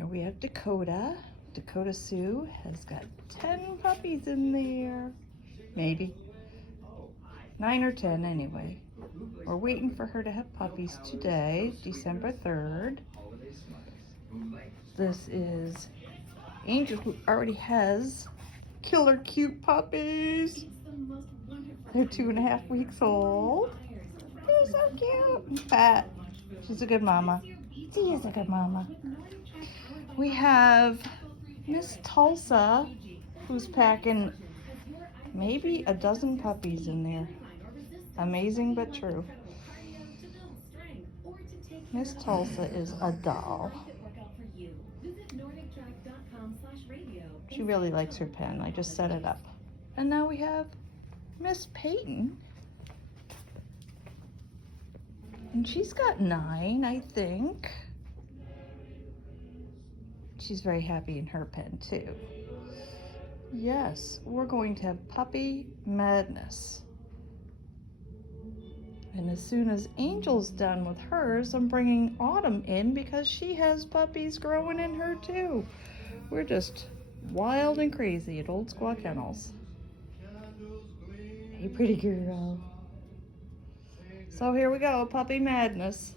Here we have Dakota. Dakota Sue has got 10 puppies in there. Maybe. 9 or 10 anyway. We're waiting for her to have puppies today, December 3rd. This is Angel, who already has killer cute puppies. They're 2.5 weeks old. They're so cute. Fat. She's a good mama. She is a good mama. We have Miss Tulsa, who's packing maybe a dozen puppies in there. Amazing but true. Miss Tulsa is a doll. She really likes her pen. I just set it up. And now we have Miss Peyton. And she's got 9, I think. She's very happy in her pen too. Yes, we're going to have puppy madness. And as soon as Angel's done with hers, I'm bringing Autumn in because she has puppies growing in her too. We're just wild and crazy at Old Squaw Kennels. Hey, pretty girl. So here we go, puppy madness.